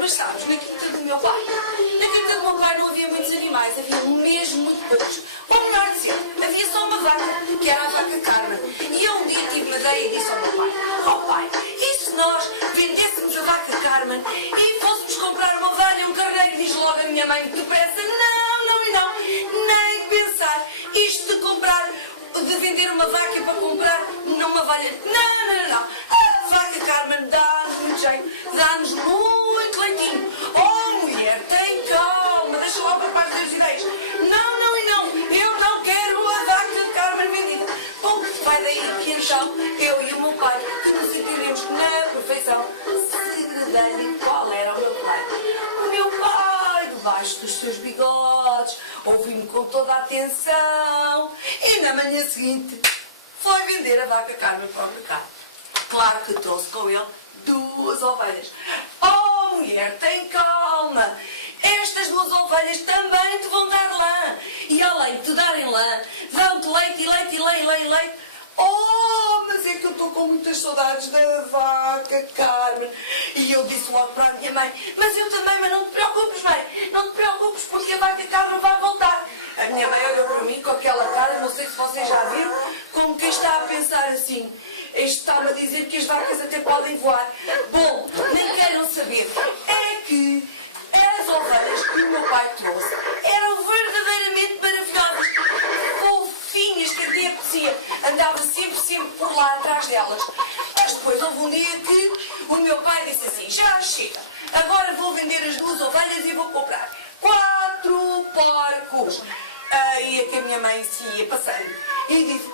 mas sabes, na quinta do meu pai não havia muitos animais, havia mesmo muito poucos. Ou melhor dizendo, havia só uma vaca, que era a vaca Carmen. E eu um dia tive uma ideia e disse ao meu pai, pai, e se nós vendêssemos a vaca Carmen e fôssemos comprar uma ovelha e um carneiro? Diz logo a minha mãe muito depressa, não, nem pensar. Isto de vender uma vaca para comprar uma ovelha, não. A vaca Carmen dá-nos muito jeito, dá-nos muito leitinho. Oh, mulher, tem calma, deixa lá o rapaz ter as ideias. Não, eu não quero a vaca Carmen vendida. Bom, vai daí que então eu e o meu pai, que nos entendemos na perfeição, segredei-lhe qual era o meu pai. O meu pai, debaixo dos seus bigodes, ouviu-me com toda a atenção e na manhã seguinte foi vender a vaca Carmen para o mercado. Claro que trouxe com ele 2 ovelhas. Oh, mulher, tem calma. Estas 2 ovelhas também te vão dar lã. E além de te darem lã, dão-te leite. Oh, mas é que eu estou com muitas saudades da vaca Carmen. E eu disse logo para a minha mãe, mas eu também, mas não te preocupes, mãe. Não te preocupes porque a vaca Carmen vai voltar. A minha mãe olhou para mim com aquela cara, não sei se vocês já viram, como quem está a pensar assim. Este está-me a dizer que as vacas até podem voar. Bom, nem queiram saber. É que as ovelhas que o meu pai trouxe eram verdadeiramente maravilhosas. Fofinhas, que até apetecia. Andava sempre por lá atrás delas. Mas depois houve um dia que o meu pai disse assim, já chega. Agora vou vender as 2 ovelhas e vou comprar 4 porcos. Aí é que a minha mãe se ia passando. E disse,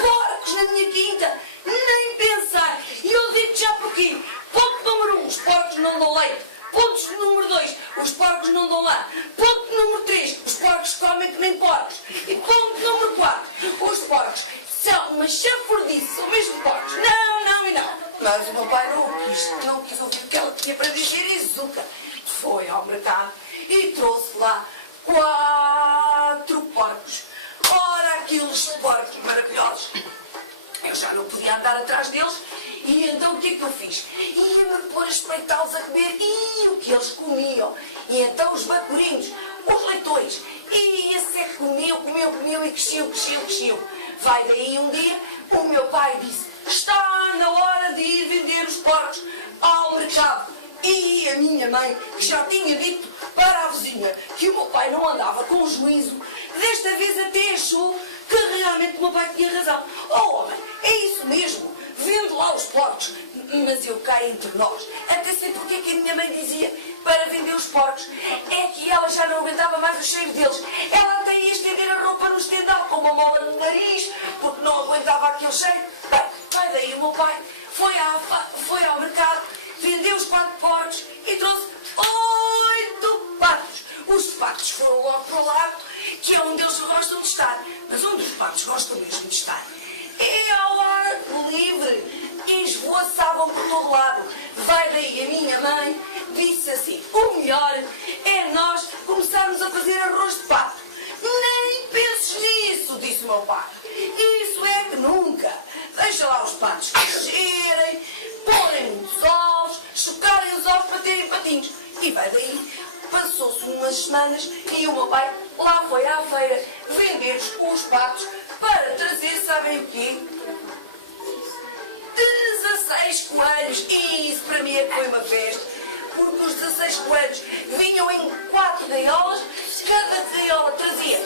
porcos na minha quinta? Nem pensar. E eu digo já porquê. Ponto número 1, os porcos não dão leite. Ponto número 2, os porcos não dão lã. Ponto número 3, os porcos comem que nem porcos. E ponto número 4, os porcos são uma chafurdice, são mesmo porcos. Não. Mas o meu pai não quis ouvir o que ela tinha para dizer e Zuca foi ao mercado e trouxe lá 4 porcos. Ora, aqueles porcos maravilhosos. Eu já não podia andar atrás deles e então o que é que eu fiz? Ia-me pôr a espreitá-los a comer e o que eles comiam. E então os bacurinhos, os leitões, e esse é que comiam e cresciam. Vai daí um dia, o meu pai disse, está na hora de ir vender os porcos ao mercado. E a minha mãe, que já tinha dito para a vizinha que o meu pai não andava com juízo, desta vez até achou que realmente o meu pai tinha razão. Oh, homem, é isso mesmo, vende lá os porcos. Mas eu caio entre nós. Até sei porque é que a minha mãe dizia para vender os porcos. É que ela já não aguentava mais o cheiro deles. Ela até ia estender a roupa no estendal com uma mola no nariz, porque não aguentava aquele cheiro. Bem, vai daí o meu pai foi ao mercado, vendeu os 4 porcos e trouxe 8 patos. Os patos foram logo para o lado, que é onde eles gostam de estar. Mas onde os patos gostam mesmo de estar é ao ar livre. E esvoaçavam por todo lado. Vai daí a minha mãe disse assim, o melhor é nós começarmos a fazer arroz de pato. Nem penses nisso, disse o meu pai. Isso é que nunca. Deixa lá os patos crescerem, porem muitos ovos, chocarem os ovos para terem patinhos. E vai daí, passou-se umas semanas e o meu pai lá foi à feira vender os patos para trazer, sabem o quê? 16 coelhos. E isso para mim é que foi uma festa. Porque os 16 coelhos vinham em 4 gaiolas, cada gaiola trazia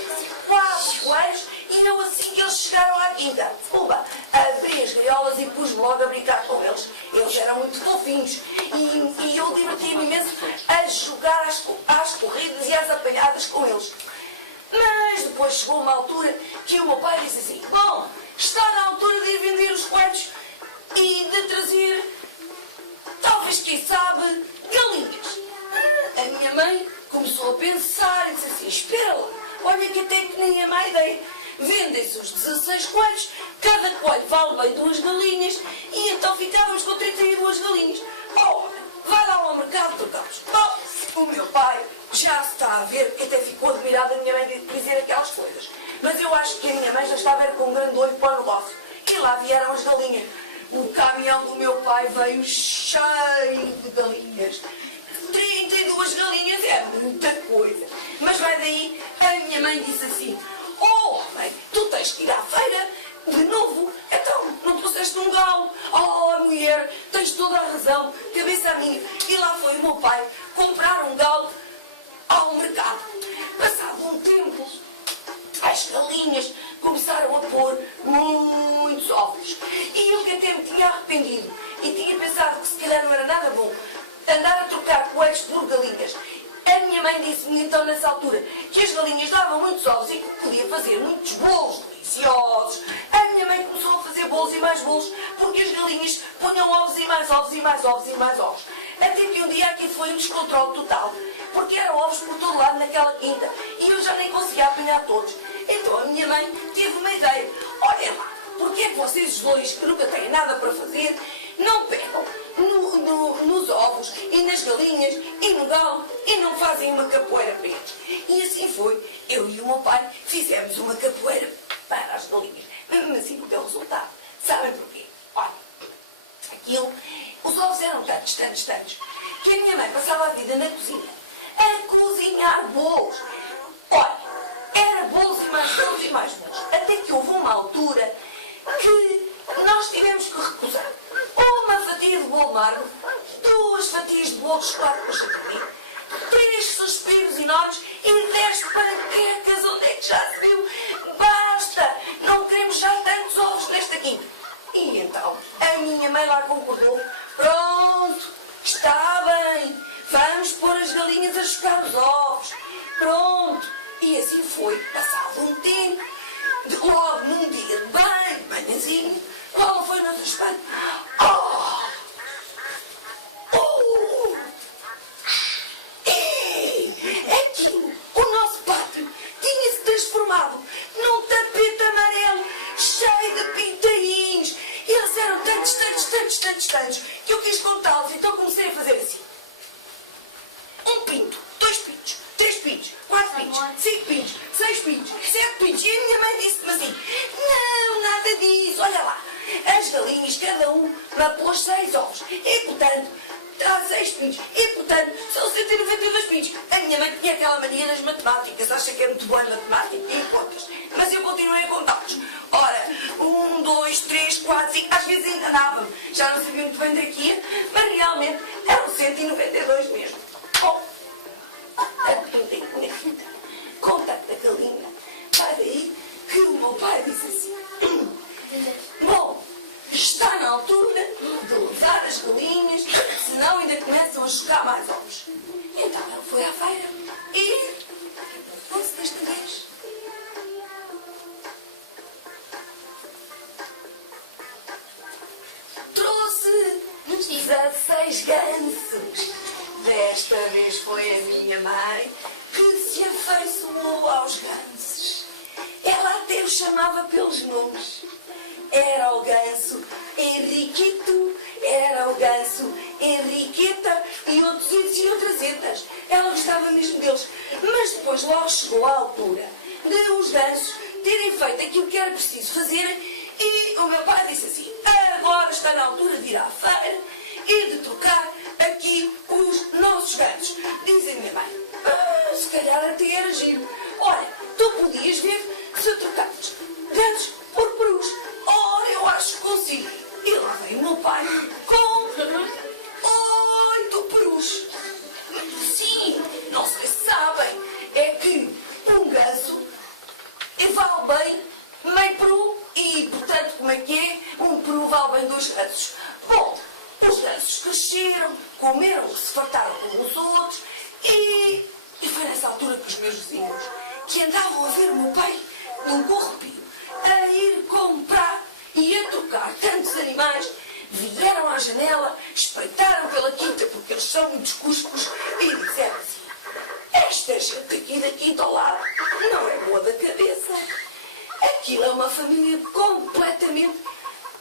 4 coelhos e não assim que eles chegaram à quinta. Pumba, abri as gaiolas e pus-me logo a brincar com eles. Eles eram muito fofinhos e eu divertia-me imenso a jogar às corridas e às apanhadas com eles. Mas depois chegou uma altura que o meu pai disse assim, bom, está na altura de ir vender os coelhos e de trazer, talvez, quem sabe, galinhas. A minha mãe começou a pensar e disse assim, espera lá, olha que até que nem é má ideia. Vendem-se os 16 coelhos, cada coelho vale bem 2 galinhas e então ficávamos com 32 galinhas. Oh, vai lá ao mercado, trocamos. Bom, o meu pai já se está a ver, que até ficou admirado a minha mãe de dizer aquelas coisas. Mas eu acho que a minha mãe já estava a ver com um grande olho para o negócio. E lá vieram as galinhas. O caminhão do meu pai veio cheio de galinhas. 2 galinhas é muita coisa. Mas vai daí, a minha mãe disse assim: oh, mãe, tu tens que ir à feira de novo. Então, não trouxeste um galo? Oh, mulher, tens toda a razão, cabeça a minha. E lá foi o meu pai comprar um galo ao mercado. Passado um tempo, as galinhas começaram a pôr muitos ovos. E eu que até me tinha arrependido e tinha pensado que se calhar não era nada bom andar a trocar coelhos por galinhas. A minha mãe disse-me então nessa altura que as galinhas davam muitos ovos e que podia fazer muitos bolos deliciosos. A minha mãe começou a fazer bolos e mais bolos porque as galinhas punham ovos e mais ovos e mais ovos e mais ovos. Até que um dia aqui foi um descontrole total, porque eram ovos por todo lado naquela quinta e eu já nem conseguia apanhar todos. Então a minha mãe teve uma ideia: olhem lá, porque é que vocês dois, que nunca têm nada para fazer, não pegam nos ovos e nas galinhas e no galo e não fazem uma capoeira para eles? E assim foi. Eu e o meu pai fizemos uma capoeira para as galinhas. Mas assim não deu resultado. Sabem porquê? Olha, aquilo, os ovos eram tantos, que a minha mãe passava a vida na cozinha a cozinhar bolos. Olha, era bolos e mais bolos e mais bolos. Até que houve uma altura que nós tivemos que recusar uma fatia de bolo amargo, 2 fatias de bolo de chocolate com chantilly, 3 suspiros enormes e 10 panquecas. Onde é que já se viu? Basta! Não queremos já tantos ovos nesta quinta. E então a minha mãe lá concordou: pronto, está bem, vamos pôr as galinhas a chocar os ovos. Pronto. E assim foi. Passado um tempo, logo num dia bem manhãzinho, qual foi o nosso espanto? Oh! Oh! Aquilo, o nosso pátio, tinha-se transformado num tapete amarelo cheio de pintainhos. E eles eram tantos, que eu quis contá-los. Então comecei a fazer assim: 1 pinto, 2 pintos, 3 pintos, 4 pintos, 5 pintos, 6 pintos, 7 pintos. E a minha mãe disse-me assim: não, nada disso, olha lá, as galinhas, cada uma pôs 6 ovos, e portanto, dá 6 pintos, e portanto, são 192 pintos. A minha mãe tinha aquela mania das matemáticas, acha que é muito boa em matemática e em contas, mas eu continuei a contá-los. Ora, 1, 2, 3, 4, 5, às vezes enganava-me, já não sabia muito bem daqui, mas realmente eram 192 mesmo. Bom, a quinta, conta da galinha, vai daí que o meu pai disse assim: bom, está na altura de levar as galinhas, senão ainda começam a chocar mais ovos. Então ele foi à feira e trouxe desta vez trouxe 16 gansos. Desta vez foi a minha mãe que se afeiçoou aos gansos. Ela até os chamava pelos nomes. Era o ganso Henriquito, era o ganso Henriqueta e outras etas. Ela gostava mesmo deles. Mas depois logo chegou a altura de os gansos terem feito aquilo que era preciso fazer e o meu pai disse assim: agora está na altura de ir à feira e de trocar aqui os nossos gansos. Diz a minha mãe: se calhar até era giro. Olha, tu podias ver se trocavas gansos por perus. Ora, eu acho que consigo. E lá vem o meu pai com 8 perus. Sim, não sei se sabem, é que um ganso vale bem meio peru e, portanto, como é que é? Um peru vale bem 2 gansos. Bom, os gansos cresceram, comeram, se fartaram uns dos outros e foi nessa altura que os meus vizinhos, que andavam a ver o meu pai num corrupio, a ir comprar e a trocar tantos animais, vieram à janela, espreitaram pela quinta, porque eles são muitos cuscos, e disseram assim: esta gente aqui da quinta ao lado não é boa da cabeça. Aquilo é uma família completamente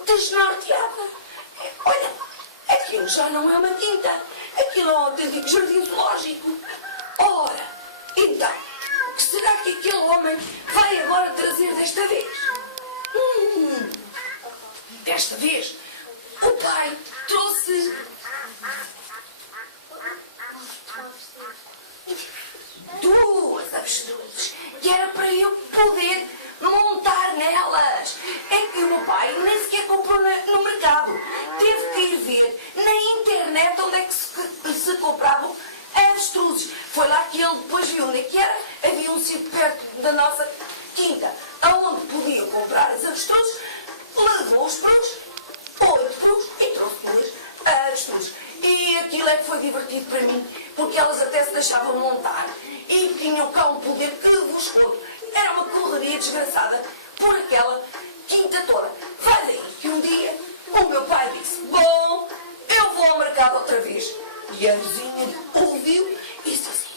desnorteada. Olha, aquilo já não é uma quinta, aquilo é um autêntico jardim zoológico. Ora, então, o que será que aquele homem vai agora trazer desta vez? Desta vez, o pai trouxe 2 avestruzes, que era para eu poder montar nelas. É que o meu pai nem sequer comprou no mercado. Teve que ir ver na internet onde é que se compravam avestruzes. Foi lá que ele depois viu onde é que era. Havia um sítio perto da nossa quinta, aonde podia comprar as avestruzes. Levou-os para os 8 cruz e trouxe 2 avestruzes. E aquilo é que foi divertido para mim, porque elas até se deixavam montar. E tinham cá um poder que vos conto. Era uma correria desgraçada por aquela quinta toda. Vai daí que um dia o meu pai disse: bom, eu vou ao mercado outra vez. E a vizinha ouviu e disse assim: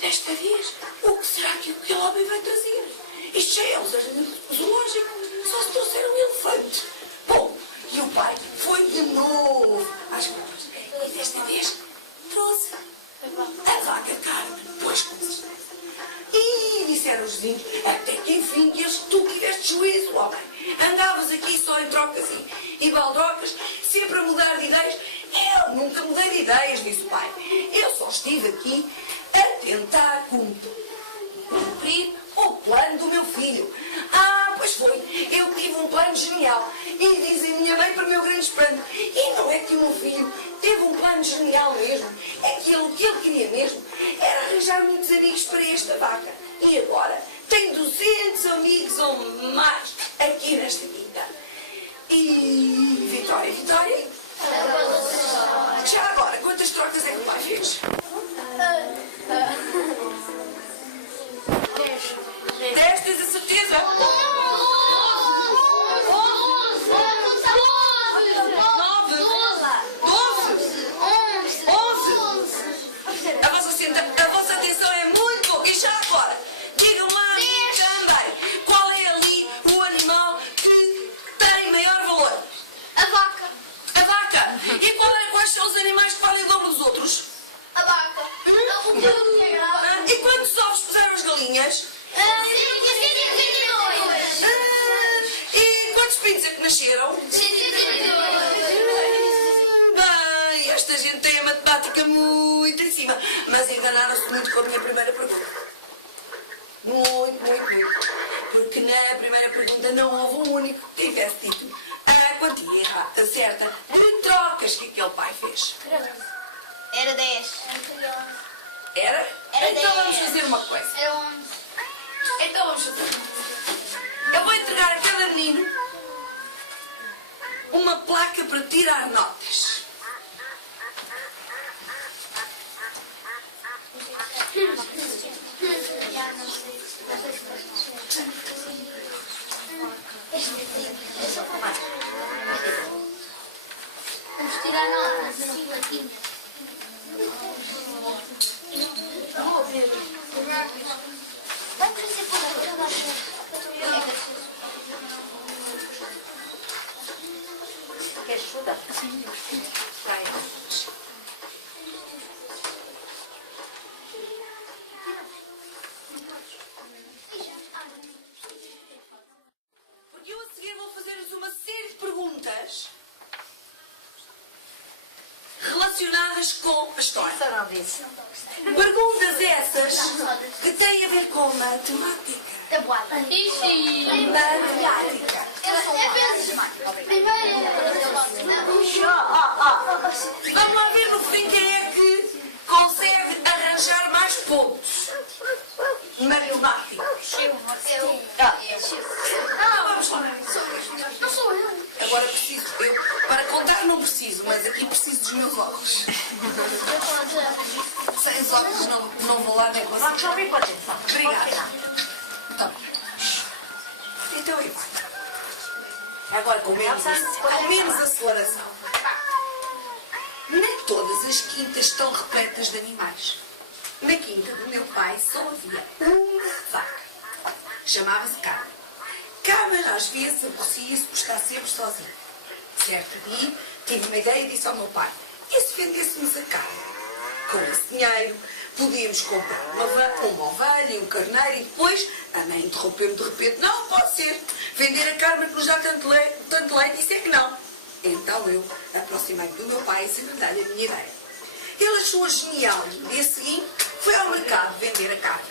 desta vez, o que será que aquele homem vai trazer? Isto já é um zoológico, só se trouxer um elefante. Bom, e o pai foi de novo às compras. E desta vez trouxe a vaca Carmen. Pois, com certeza. E disseram os vizinhos: até que enfim tu tiveste juízo, homem. Andavas aqui só em trocas e baldrocas, sempre a mudar de ideias. Eu nunca mudei de ideias, disse o pai. Eu só estive aqui a tentar cumprir o plano do meu filho. Pois foi, eu tive um plano genial. E diz a minha mãe para o meu grande espanto: e não é que o meu filho teve um plano genial mesmo? Aquilo que ele queria mesmo era arranjar muitos amigos para esta vaca. E agora tem 200 amigos ou mais aqui nesta quinta. E Vitória, Vitória? Já agora, quantas trocas é que o pai fez? 10, tens a certeza? 11. A vossa atenção é muito pouca. E já agora, digam-me lá também, qual é ali o animal que tem maior valor? A vaca. A vaca. E quais são os animais que valem o dobro dos outros? A vaca. O E quantos ovos puseram as galinhas? 132. E quantos pintos é que nasceram? 132. Bem, esta gente tem a matemática muito em cima, mas enganaram-se muito com a minha primeira pergunta. Muito. Porque na primeira pergunta não houve um único que tivesse dito a quantia errada, certa de trocas que aquele pai fez. Era 10. Era? Era Então 10. vamos fazer uma coisa. Era 11. Então vamos fazer uma coisa. Eu vou entregar a cada menino uma placa para tirar notas. Vamos tirar notas. Vai trazer para cá. Queres ajuda? Vai. Porque eu a seguir vou fazer-vos uma série de perguntas relacionadas com a história. Perguntas essas que têm a ver com matemática. Tabuada. Matemática. Vamos lá ver no fim quem é que consegue arranjar mais pontos matemáticos. Vamos lá. Não sou eu. Agora preciso, eu para contar não preciso, mas aqui preciso dos meus óculos. Sem os óculos não vou lá nem consigo. Vamos ouvir com atenção. Obrigada. Tá bem. Então aí vai. Agora com menos aceleração. Nem todas as quintas estão repletas de animais. Na quinta do meu pai só havia uma vaca. Chamava-se Carmen. Carmen às vezes aborrecia-se por estar sempre sozinha. Certo dia tive uma ideia e disse ao meu pai: e se vendêssemos a Carmen? Com esse dinheiro podíamos comprar uma ovelha e um carneiro. E depois a mãe interrompeu-me de repente: não, pode ser. Vender a Carmen que nos dá tanto leite, disse é que não. Então eu aproximei-me do meu pai e segredei-lhe a minha ideia. Ele achou genial e no dia seguinte foi ao mercado vender a carne.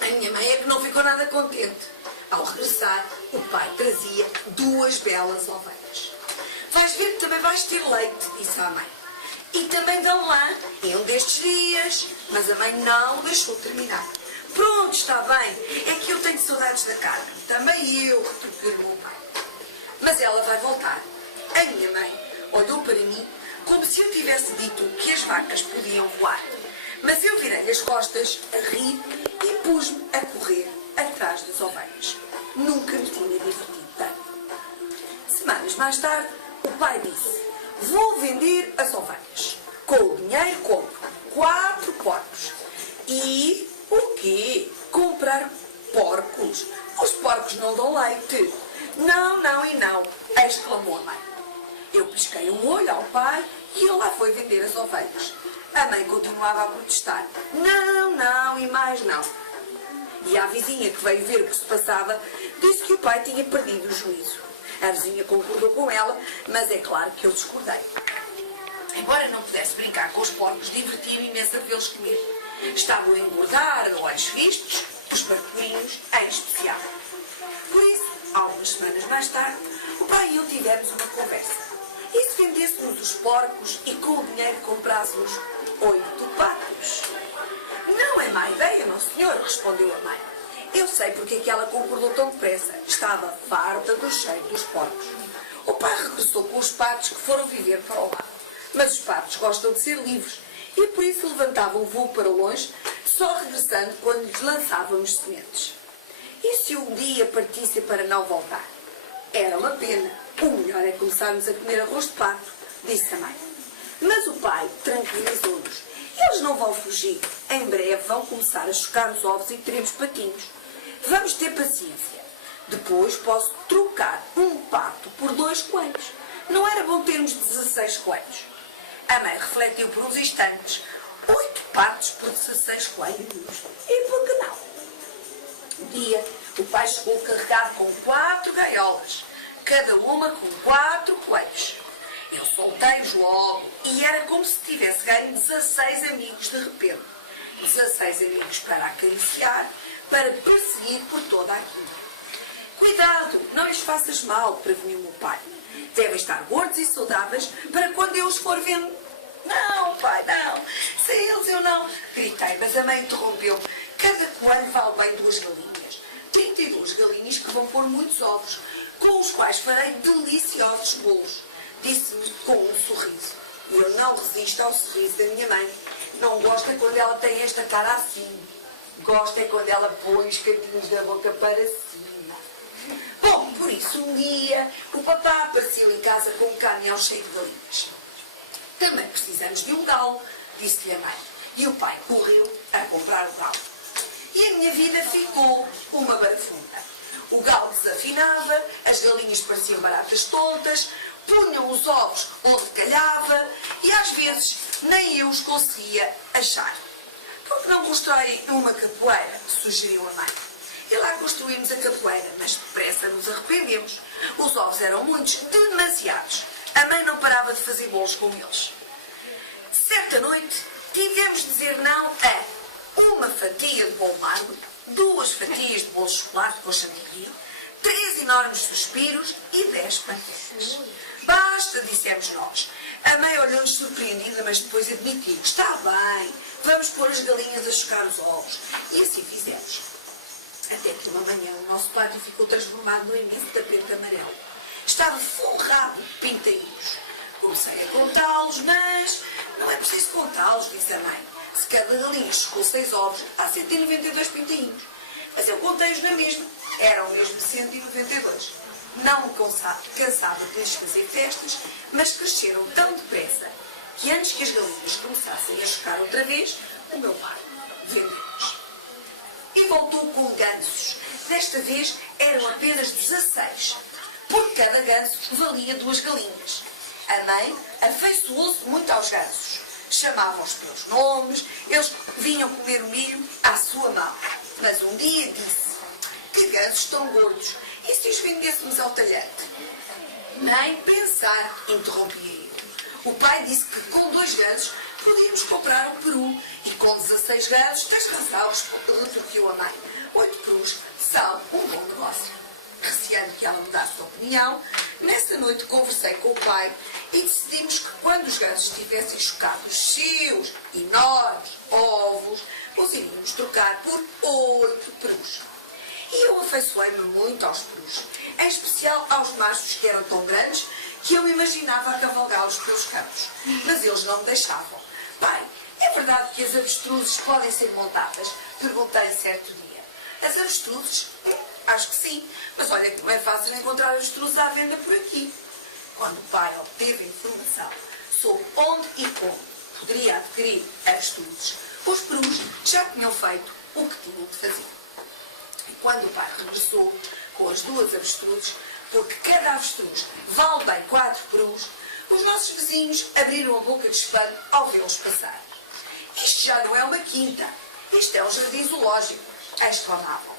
A minha mãe é que não ficou nada contente. Ao regressar, o pai trazia 2 belas ovelhas. Vais ver que também vais ter leite, disse a mãe. E também dão lã em um destes dias. Mas a mãe não deixou terminar. Pronto, está bem. É que eu tenho saudades da carne. Também eu, retrucou o meu pai. Mas ela vai voltar. A minha mãe olhou para mim como se eu tivesse dito que as vacas podiam voar. Mas eu virei as costas a rir e pus-me a correr atrás das ovelhas. Nunca me tinha divertido tanto. Semanas mais tarde, o pai disse: vou vender as ovelhas. Com o dinheiro compro 4 porcos. E o quê? Comprar porcos? Os porcos não dão leite. Não, não e não, exclamou a mãe. Eu pisquei um olho ao pai e ele lá foi vender as ovelhas. A mãe continuava a protestar. Não, não e mais não. E a vizinha que veio ver o que se passava disse que o pai tinha perdido o juízo. A vizinha concordou com ela, mas é claro que eu discordei. Embora não pudesse brincar com os porcos, divertia-me imenso a vê-los comer. Estavam a engordar a olhos vistos, os barburinhos em especial. Por isso, algumas semanas mais tarde, o pai e eu tivemos uma conversa. E se vendêssemos os porcos e com o dinheiro comprássemos 8 patos? Não é má ideia, não senhor, respondeu a mãe. Eu sei porque é que ela concordou tão depressa. Estava farta do cheiro dos porcos. O pai regressou com os patos que foram viver para o lado. Mas os patos gostam de ser livres e por isso levantavam o voo para longe, só regressando quando lhes lançávamos sementes. E se um dia partissem para não voltar? Era uma pena. O melhor é começarmos a comer arroz de pato, disse a mãe. Mas o pai tranquilizou-nos. Eles não vão fugir. Em breve vão começar a chocar os ovos e teremos patinhos. Vamos ter paciência. Depois posso trocar um pato por 2 coelhos. Não era bom termos 16 coelhos? A mãe refletiu por uns instantes. 8 patos por 16 coelhos? E por que não? Um dia, o pai chegou carregado com 4 gaiolas, cada uma com 4 coelhos. Eu soltei-os logo e era como se tivesse ganho 16 amigos de repente. 16 amigos para acariciar, para perseguir por toda a quinta. Cuidado, não lhes faças mal, preveniu o meu pai. Devem estar gordos e saudáveis para quando eu os for vendo. Não, pai, não. Sem eles eu não. Gritei, mas a mãe interrompeu-me. Cada coelho vale bem 2 galinhas. 32 galinhas que vão pôr muitos ovos, com os quais farei deliciosos bolos. Disse-me com um sorriso. E eu não resisto ao sorriso da minha mãe. Não gosto é quando ela tem esta cara assim. Gosto é quando ela põe os cantinhos da boca para cima. Bom, por isso um dia o papá apareceu em casa com um caminhão cheio de galinhas. Também precisamos de um galo, disse-lhe a mãe. E o pai correu a comprar o galo. E a minha vida ficou uma barafunda. O galo desafinava, as galinhas pareciam baratas tontas, punham os ovos onde calhava e às vezes nem eu os conseguia achar. Por que não constrói uma capoeira? Sugeriu a mãe. E lá construímos a capoeira, mas depressa nos arrependemos. Os ovos eram muitos, demasiados. A mãe não parava de fazer bolos com eles. Certa noite, tivemos de dizer não a uma fatia de bolo magro, 2 fatias de bolo de chocolate com chantilly, 3 enormes suspiros e 10 panquecas. Basta, dissemos nós. A mãe olhou-nos surpreendida, mas depois admitiu. Está bem, vamos pôr as galinhas a chocar os ovos. E assim fizemos. Até que uma manhã o nosso pátio ficou transformado num imenso tapete amarelo. Estava forrado de pintainhos. Comecei a contá-los, mas não é preciso contá-los, disse a mãe. Se cada galinha chocou 6 ovos, há 192 pintainhos. Mas eu contei-os na mesma. Eram mesmo 192. Não me cansava de lhes fazer festas, mas cresceram tão depressa que antes que as galinhas começassem a chocar outra vez, o meu pai vendeu-os. E voltou com gansos. Desta vez eram apenas 16. Por cada ganso valia 2 galinhas. A mãe afeiçoou-se muito aos gansos. Chamava-os pelos nomes, eles vinham comer o milho à sua mão. Mas um dia disse: que gansos tão gordos, e se os vendêssemos ao talhante? Nem pensar, interrompia eu. O pai disse que com 2 gansos podíamos comprar um peru. E com 16 anos, tens razão, retorquiu a mãe. 8 perus são um bom negócio. Receando que ela mudasse de opinião, nessa noite conversei com o pai e decidimos que quando os gansos tivessem chocado os seus enormes ovos, os iríamos trocar por 8 perus. E eu afeiçoei-me muito aos perus, em especial aos machos que eram tão grandes que eu me imaginava a cavalgá-los pelos campos. Mas eles não me deixavam. Pai, é verdade que as avestruzes podem ser montadas? Perguntei certo dia. As avestruzes? Acho que sim, mas olha que não é fácil encontrar avestruzes à venda por aqui. Quando o pai obteve informação sobre onde e como poderia adquirir avestruzes, os perus já tinham feito o que tinham de fazer. E quando o pai regressou com as 2 avestruzes, porque cada avestruz vale bem 4 perus, os nossos vizinhos abriram a boca de espanto ao vê-los passar. Isto já não é uma quinta, isto é um jardim zoológico, exclamavam.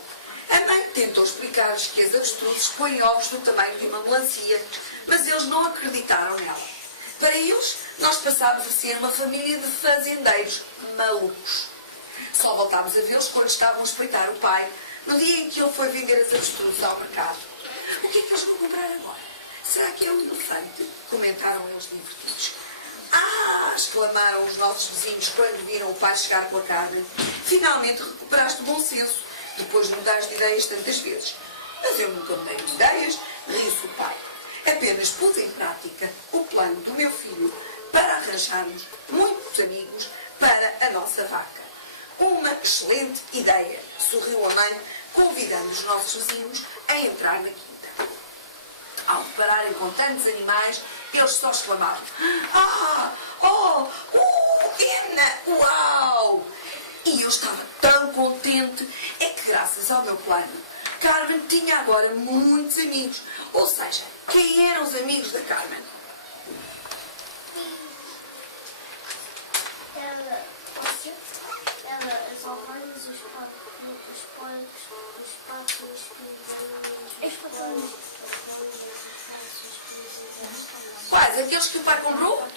A mãe tentou explicar-lhes que as avestruzes põem ovos do tamanho de uma melancia, mas eles não acreditaram nela. Para eles, nós passámos a ser uma família de fazendeiros malucos. Só voltámos a vê-los quando estavam a explicar o pai, no dia em que ele foi vender as avestruzes ao mercado. O que é que eles vão comprar agora? Será que é um elefante? Comentaram eles divertidos. Ah! Exclamaram os nossos vizinhos quando viram o pai chegar com a carne. Finalmente recuperaste o bom senso, depois de mudares de ideias tantas vezes. Mas eu nunca mudei de ideias, disse o pai. Apenas pus em prática o plano do meu filho para arranjarmos muitos amigos para a nossa vaca. Uma excelente ideia, sorriu a mãe, convidando os nossos vizinhos a entrar na quinta. Ao depararem com tantos animais, eles só exclamaram: Ah! Oh! Ena! Uau! E eu estava tão contente, é que graças ao meu plano, Carmen tinha agora muitos amigos. Ou seja, quem eram os amigos da Carmen? As ovelhas, os porcos, os patos, Quais? Aqueles que o pai comprou?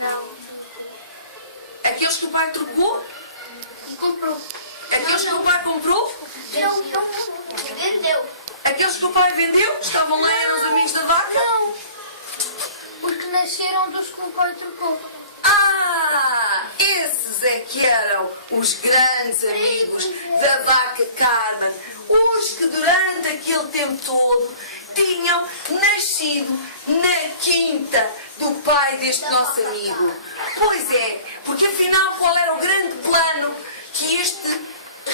Não. Aqueles que o pai trocou? E comprou. Aqueles que o pai comprou? Vendeu. Aqueles que o pai vendeu? Estavam lá, eram os amigos da vaca? Não. Os que nasceram dos que o pai trocou. Ah! Esses é que eram os grandes amigos da vaca Carmen. Os que durante aquele tempo todo tinham nascido na quinta do pai deste nosso amigo. Pois é, porque afinal qual era o grande plano que este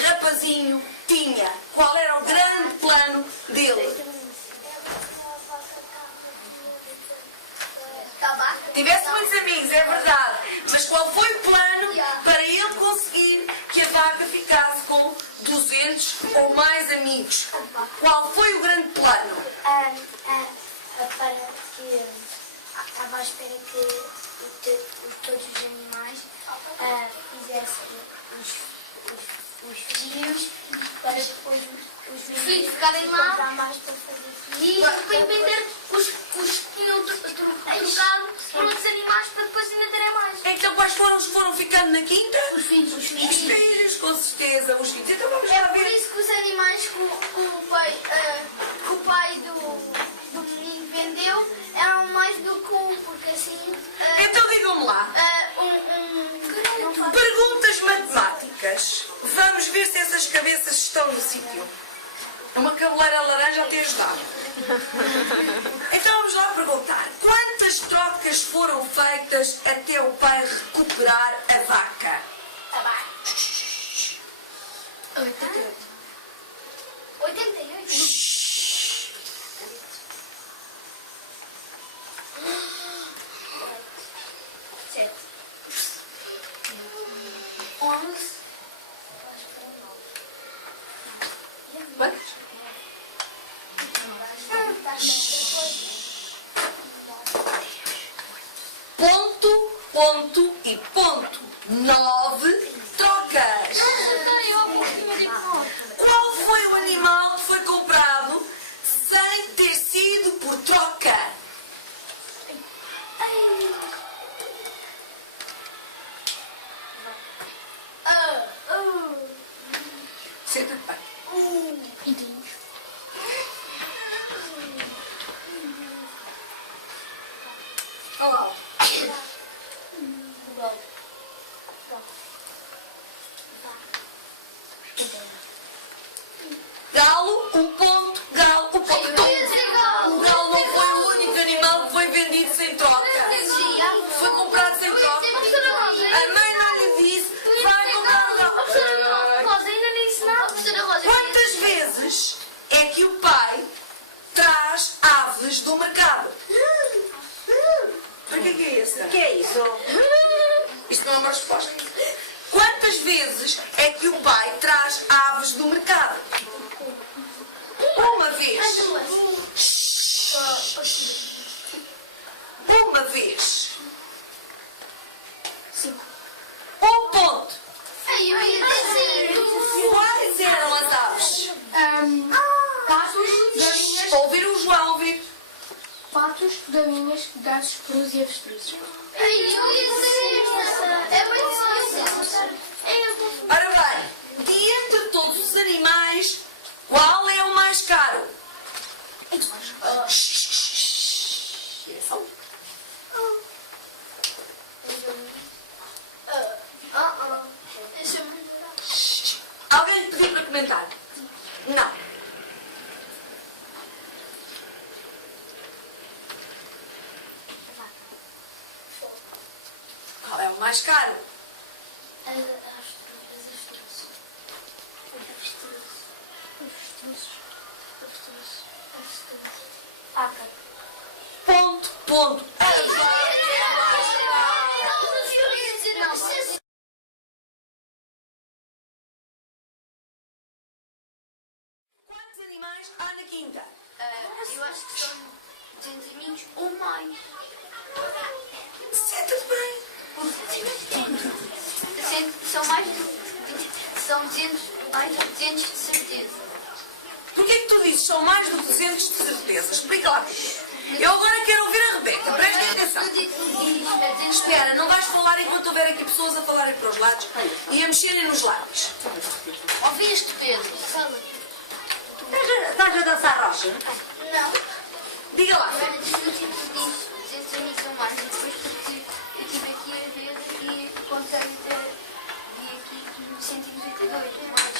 rapazinho tinha? Qual era o grande plano dele? Tivesse muitos amigos, é verdade, mas qual foi o plano para ele conseguir que a vaca ficasse com 200 ou mais amigos? Qual foi o grande plano? Para que estava à espera que todos os animais fizessem os filhos para depois os filhos ficarem lá mais para fazer e depois vender os que tinham trocado por outros animais para depois ainda terem mais. Então quais foram os que foram ficando na quinta? Os filhos. Os filhos, com certeza, os filhos. Então vamos É lá por ver. isso que os animais que o pai do menino vendeu eram mais do que um, porque assim. Então digam-me lá. Perguntas matemáticas. Vamos ver se essas cabeças estão no sítio. Uma cabeleira laranja a te ajudar. Então vamos lá perguntar. Quantas trocas foram feitas até o pai recuperar a vaca? 88. 88? Shhh. 7. 11. Quantas? Ponto e ponto. 9 trocas. Qual foi o animal que foi comprado sem ter sido por troca? isso? Isto não é uma resposta. Quantas vezes é que o pai traz aves do mercado? Uma vez. Uma vez. 5. Um ponto. Ai, eu ia dizer. Quais eram as aves? Patos, galinhas, Ouvir o João, ouvir. patos, galinhas, gatos, perus e avestruzes. Ai, eu ia dizer essa. É muito difícil. Ora bem, de entre todos os animais, qual é o mais caro? Alguém pediu para comentar? Não. Qual é o mais caro? Vaca. Ponto, ponto. A vaca é a mais cara. Quantos animais há na quinta? Eu acho que são 200 amigos ou mais. Senta-te bem. São mais de. São 200, mais de 200 de certeza. Porquê que tu dizes são mais do que 200 de certeza? Explica lá. Eu agora quero ouvir a Rebeca. Prestem atenção. Eu digo Espera, não vais falar enquanto houver aqui pessoas a falarem para os lados e a mexerem nos lábios. Ouviste, Pedro? Fala. Estás a dançar rocha? Não. Diga lá. Agora diz o tipo diz 200 amigos ou mais. E depois porque eu estive aqui a ver e contei até. Vi aqui 192 mais.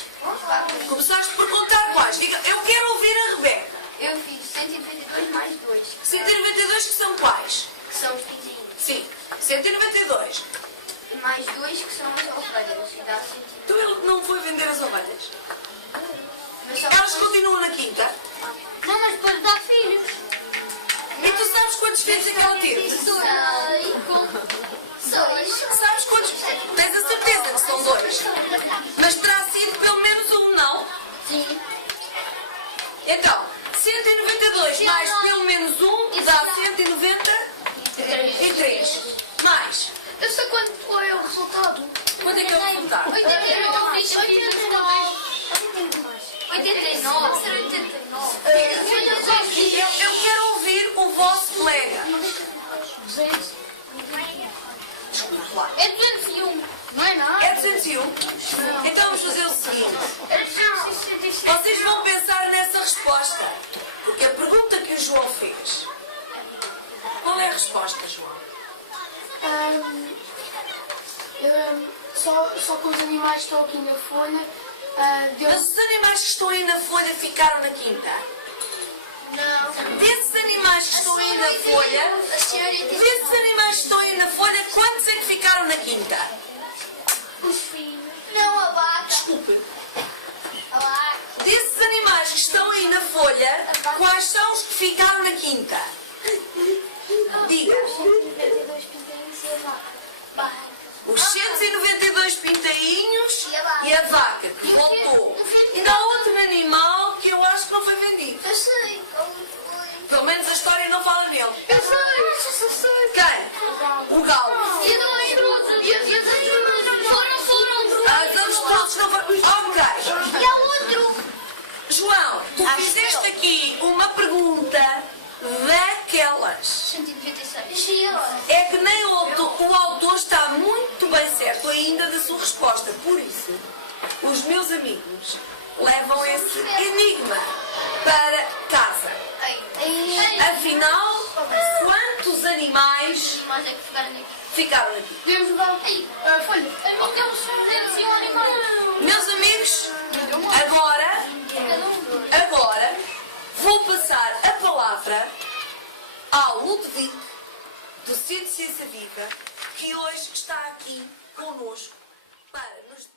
Começaste por contar quais? Diga, eu quero ouvir a Rebeca. Eu fiz 192 mais 2. 192 que são quais? Que são os pintinhos. Sim, 192. E mais 2 que são as ovelhas. E dá 100. Então ele não foi vender as ovelhas. Mas só Elas continuam na quinta. não, mas depois dá filhos. E tu sabes quantos filhos é que ela teve? Dois. Sabes quantos? Tens a certeza que são 2. Mas terá sido pelo menos um, não? Sim. Então, 192 mais pelo menos um dá 193. Mais. Eu sei quanto foi o resultado. Quanto é que é o resultado? 89. 89. Eu quero ouvir o vosso colega. 200. Desculpe lá. É 201. Não é nada. É 201? Então vamos fazer o seguinte. É 266. Vocês vão pensar nessa resposta. Porque a pergunta que o João fez. Qual é a resposta, João? Só que os animais estão aqui na folha. Mas os animais que estão aí na folha ficaram na quinta? Não. Desses animais que estão aí na folha, A senhora entendeu? desses animais que estão aí na folha, quantos é que ficaram na quinta? Os filhos. Não, a vaca. Desculpe. A vaca. Desses animais que estão aí na folha, quais são os que ficaram na quinta? Diga. 192 pintainhos e a vaca. Os 192 pintainhos e a vaca que voltou. Ainda há outro animal que eu acho que não foi vendido. Eu sei. Pelo menos a história não fala nele. Eu sei. Quem? O galo. E a foram. As avestruzes não foram. Ok. E há outro. João, tu fizeste aqui uma pergunta daquelas. 196. É que nem o autor está muito bem certo ainda da sua resposta. Por isso, os meus amigos levam esse enigma para casa. Afinal, quantos animais Mas é que ficaram aqui. ficaram aqui? Podemos jogar a folha. A mim deu-me 101 animais. Meus amigos, agora vou passar a palavra ao Ludwig do Centro de Ciência Viva, que hoje está aqui connosco para nos